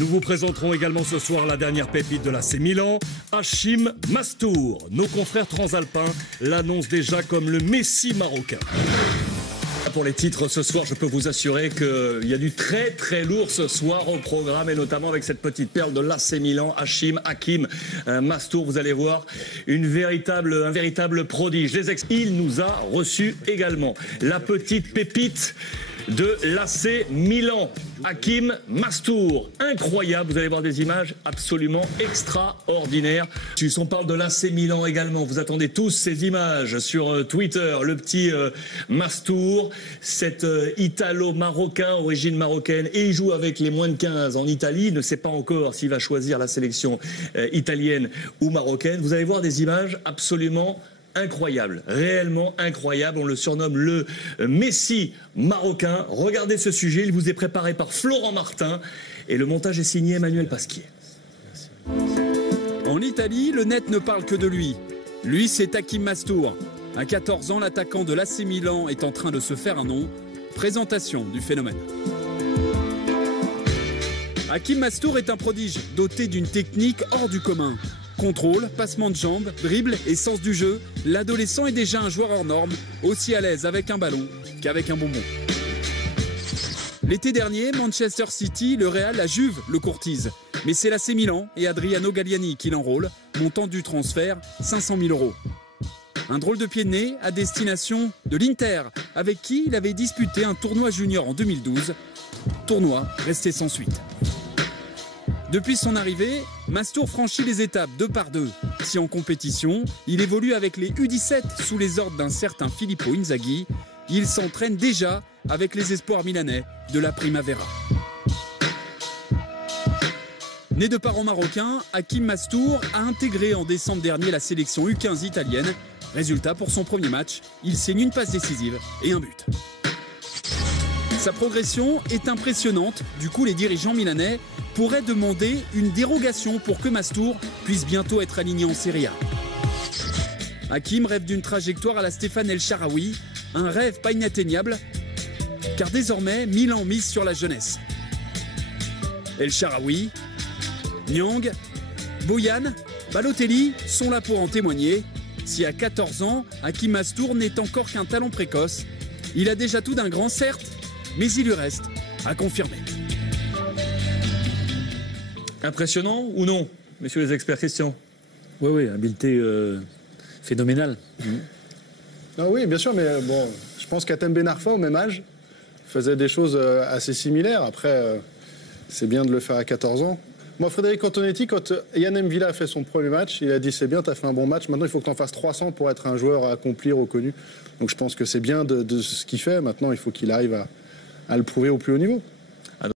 Nous vous présenterons également ce soir la dernière pépite de l'AC Milan, Hachim Mastour. Nos confrères transalpins l'annoncent déjà comme le Messi marocain. Pour les titres ce soir, je peux vous assurer qu'il y a du très très lourd ce soir au programme, et notamment avec cette petite perle de l'AC Milan, Hakim Mastour. Vous allez voir un véritable prodige. Il nous a reçus également la petite pépite de l'AC Milan, Hakim Mastour. Incroyable, vous allez voir des images absolument extraordinaires. On parle de l'AC Milan également, vous attendez tous ces images sur Twitter. Le petit Mastour, cet Italo-Marocain, origine marocaine, et il joue avec les moins de 15 en Italie. Il ne sait pas encore s'il va choisir la sélection italienne ou marocaine. Vous allez voir des images absolument incroyable, réellement incroyable. On le surnomme le Messi marocain. Regardez ce sujet, il vous est préparé par Florent Martin et le montage est signé Emmanuel Pasquier. En Italie, le net ne parle que de lui. Lui, c'est Hakim Mastour. À 14 ans, l'attaquant de l'AC Milan est en train de se faire un nom. Présentation du phénomène. Hakim Mastour est un prodige doté d'une technique hors du commun. Contrôle, passement de jambes, dribble et sens du jeu, l'adolescent est déjà un joueur hors norme, aussi à l'aise avec un ballon qu'avec un bonbon. L'été dernier, Manchester City, le Real, la Juve le courtise. Mais c'est l'AC Milan et Adriano Galliani qui l'enrôlent, montant du transfert 500 000 €. Un drôle de pied de nez à destination de l'Inter, avec qui il avait disputé un tournoi junior en 2012. Tournoi resté sans suite. Depuis son arrivée, Mastour franchit les étapes deux par deux. Si en compétition, il évolue avec les U17 sous les ordres d'un certain Filippo Inzaghi, il s'entraîne déjà avec les espoirs milanais de la Primavera. Né de parents marocains, Hakim Mastour a intégré en décembre dernier la sélection U15 italienne. Résultat, pour son premier match, il signe une passe décisive et un but. Sa progression est impressionnante, du coup les dirigeants milanais pourraient demander une dérogation pour que Mastour puisse bientôt être aligné en Serie A. Hakim rêve d'une trajectoire à la Stéphane El Shaarawy, un rêve pas inatteignable, car désormais Milan mise sur la jeunesse. El Shaarawy, Niang, Boyan, Balotelli sont là pour en témoigner. Si à 14 ans, Hakim Mastour n'est encore qu'un talent précoce, il a déjà tout d'un grand certes, mais il lui reste à confirmer. Impressionnant ou non, messieurs les experts? Christian? Oui, habileté phénoménale. Ah oui, bien sûr, mais bon, je pense qu'Hatem Ben Arfa, au même âge, faisait des choses assez similaires. Après, c'est bien de le faire à 14 ans. Moi, Frédéric Antonetti, quand Yann M'Vila a fait son premier match, il a dit c'est bien, tu as fait un bon match, maintenant il faut que tu en fasses 300 pour être un joueur accompli, reconnu. Donc je pense que c'est bien de ce qu'il fait, maintenant il faut qu'il arrive à le prouver au plus haut niveau.